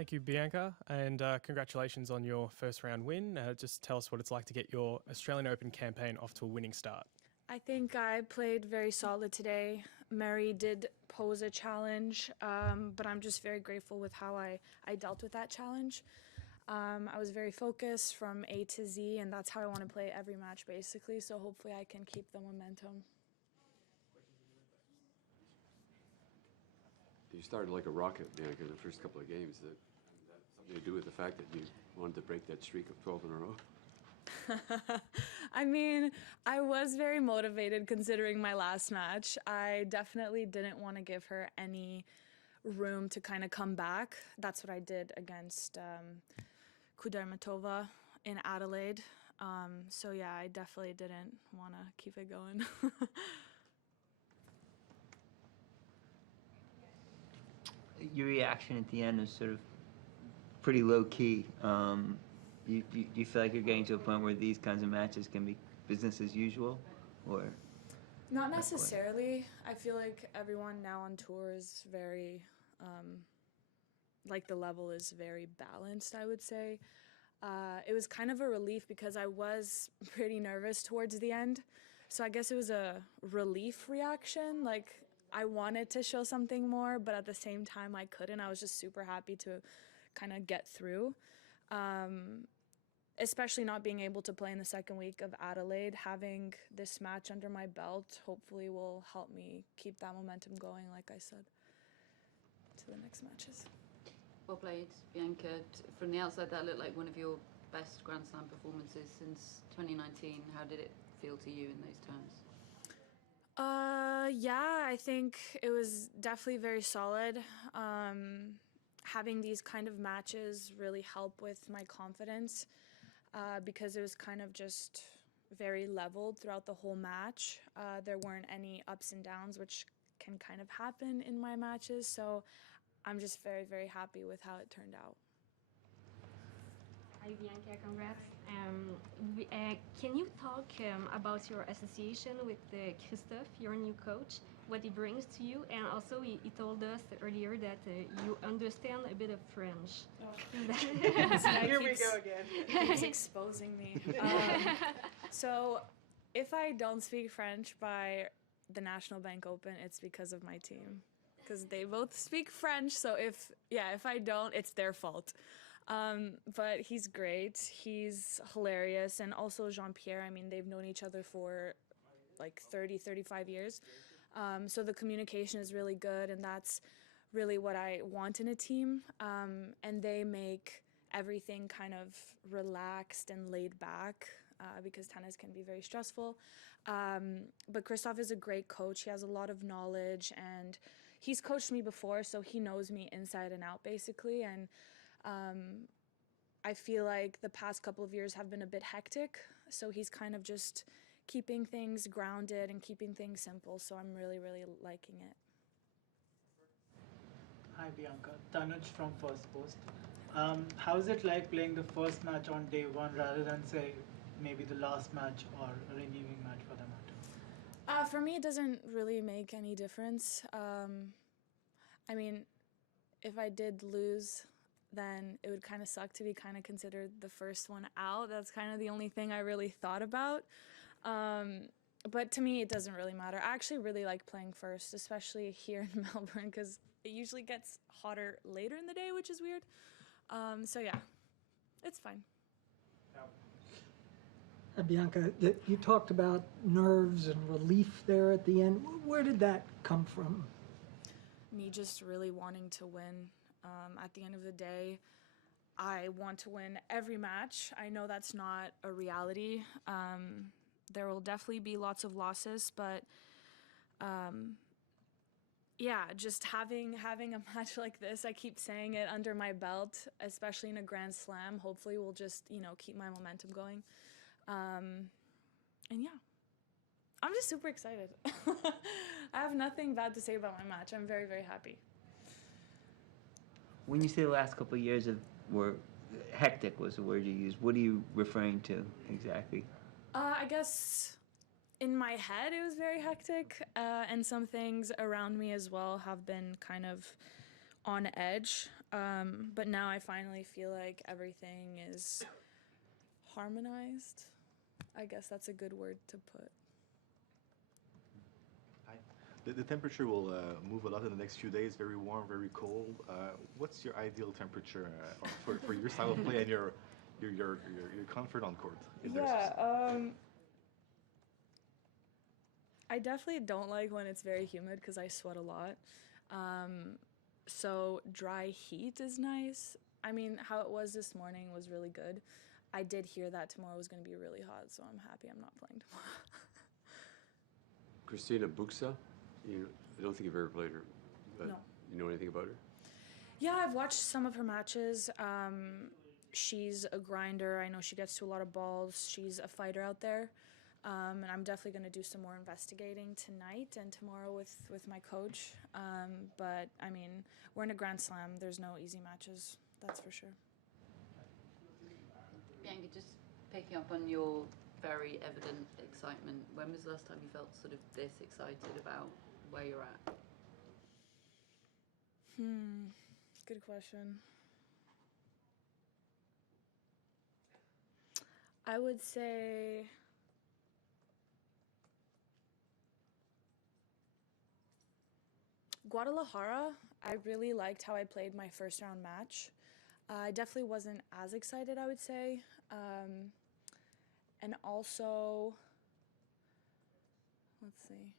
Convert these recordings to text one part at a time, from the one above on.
Thank you, Bianca, and congratulations on your first round win. Just tell us what it's like to get your Australian Open campaign off to a winning start. I think I played very solid today. Marie did pose a challenge, but I'm just very grateful with how I dealt with that challenge. I was very focused from A to Z, and that's how I want to play every match, basically, so hopefully I can keep the momentum. You started like a rocket, Bianca, the first couple of games. That something to do with the fact that you wanted to break that streak of 12 in a row? I mean, I was very motivated considering my last match. I definitely didn't want to give her any room to kind of come back. That's what I did against Kudermetova in Adelaide. So yeah, I definitely didn't want to keep it going. Your reaction at the end was sort of pretty low key. Do you feel like you're getting to a point where these kinds of matches can be business as usual, or? Not necessarily. I feel like everyone now on tour is very, like the level is very balanced, I would say. It was kind of a relief because I was pretty nervous towards the end. So I guess it was a relief reaction. Like I wanted to show something more, but at the same time I couldn't. I was just super happy to kind of get through. Especially not being able to play in the second week of Adelaide, having this match under my belt hopefully will help me keep that momentum going, like I said, to the next matches. Well played, Bianca. From the outside, that looked like one of your best Grand Slam performances since 2019. How did it feel to you in those terms? Yeah, I think it was definitely very solid. Having these kind of matches really help with my confidence because it was kind of just very leveled throughout the whole match. There weren't any ups and downs, which can kind of happen in my matches. So I'm just very, very happy with how it turned out. Hi Bianca, congrats. Can you talk about your association with Christophe, your new coach, what he brings to you? And also he told us earlier that you understand a bit of French. Oh. Here we go again. He's exposing me. So if I don't speak French by the National Bank Open, it's because of my team. Because they both speak French, so if I don't, it's their fault. But he's great, he's hilarious, and also Jean-Pierre, I mean, they've known each other for like 30, 35 years. So the communication is really good, and that's really what I want in a team. And they make everything kind of relaxed and laid back because tennis can be very stressful. But Christophe is a great coach. He has a lot of knowledge, and he's coached me before, so he knows me inside and out, basically. And I feel like the past couple of years have been a bit hectic, so he's kind of just keeping things grounded and keeping things simple, so I'm really, really liking it. Hi Bianca, Tanuj from First Post. How is it like playing the first match on day one rather than, say, maybe the last match or a renewing match for that matter? For me, it doesn't really make any difference. I mean, if I did lose, then it would kind of suck to be kind of considered the first one out. That's kind of the only thing I really thought about. But to me, it doesn't really matter. I actually really like playing first, especially here in Melbourne, because it usually gets hotter later in the day, which is weird. So yeah, it's fine. Bianca, you talked about nerves and relief there at the end. Where did that come from? Me just really wanting to win. At the end of the day, I want to win every match. I know that's not a reality. There will definitely be lots of losses, but yeah, just having a match like this, I keep saying it, under my belt, especially in a Grand Slam, hopefully will just, keep my momentum going. And yeah, I'm just super excited. I have nothing bad to say about my match. I'm very, very happy. When you say the last couple of years were hectic was the word you used, what are you referring to exactly? I guess in my head it was very hectic, and some things around me as well have been kind of on edge. But now I finally feel like everything is harmonized. I guess that's a good word to put. Hi. The temperature will move a lot in the next few days, very warm, very cold. What's your ideal temperature for your style of play and your comfort on court? I definitely don't like when it's very humid because I sweat a lot. So dry heat is nice. I mean, how it was this morning was really good. I did hear that tomorrow was going to be really hot, so I'm happy I'm not playing tomorrow. Christina Buxa, I don't think you've ever played her, but No. you know anything about her? Yeah, I've watched some of her matches. She's a grinder. I know she gets to a lot of balls. She's a fighter out there. And I'm definitely going to do some more investigating tonight and tomorrow with my coach. But, I mean, we're in a Grand Slam. There's no easy matches, that's for sure. Bianca, just picking up on your very evident excitement, when was the last time you felt sort of this excited about where you're at? Good question. I would say Guadalajara. I really liked how I played my first round match. I definitely wasn't as excited, I would say. And also, let's see,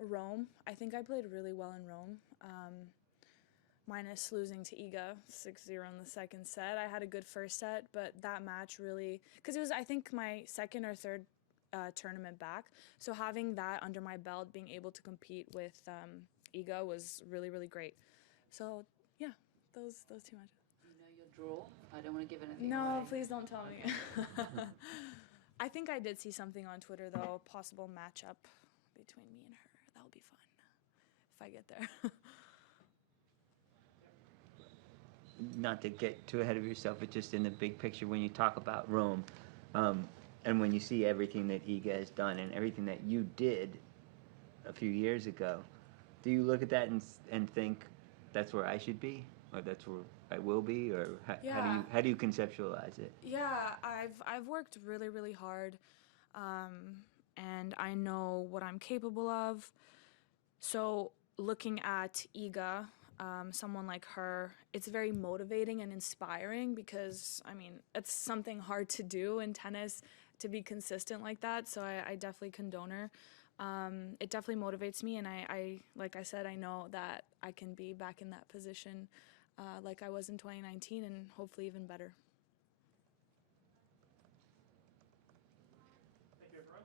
Rome. I think I played really well in Rome. Minus losing to Iga 6-0 in the second set. I had a good first set, but that match really, because it was, I think, my second or third tournament back. So having that under my belt, being able to compete with Iga was really, really great. So yeah, those two matches. You know your draw? I don't want to give anything No, away. please don't tell me. I think I did see something on Twitter, though, a possible matchup between me and her. That would be fun if I get there. Not to get too ahead of yourself, but just in the big picture, when you talk about Rome, and when you see everything that Iga has done and everything that you did a few years ago, do you look at that and think that's where I should be, or that's where I will be, or how do you conceptualize it? Yeah, I've worked really, really hard, and I know what I'm capable of. So looking at Iga, someone like her, it's very motivating and inspiring because, I mean, it's something hard to do in tennis to be consistent like that. So I definitely condone her. It definitely motivates me, and I like I said, I know that I can be back in that position like I was in 2019 and hopefully even better. Thank you, everyone.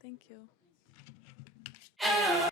Thank you.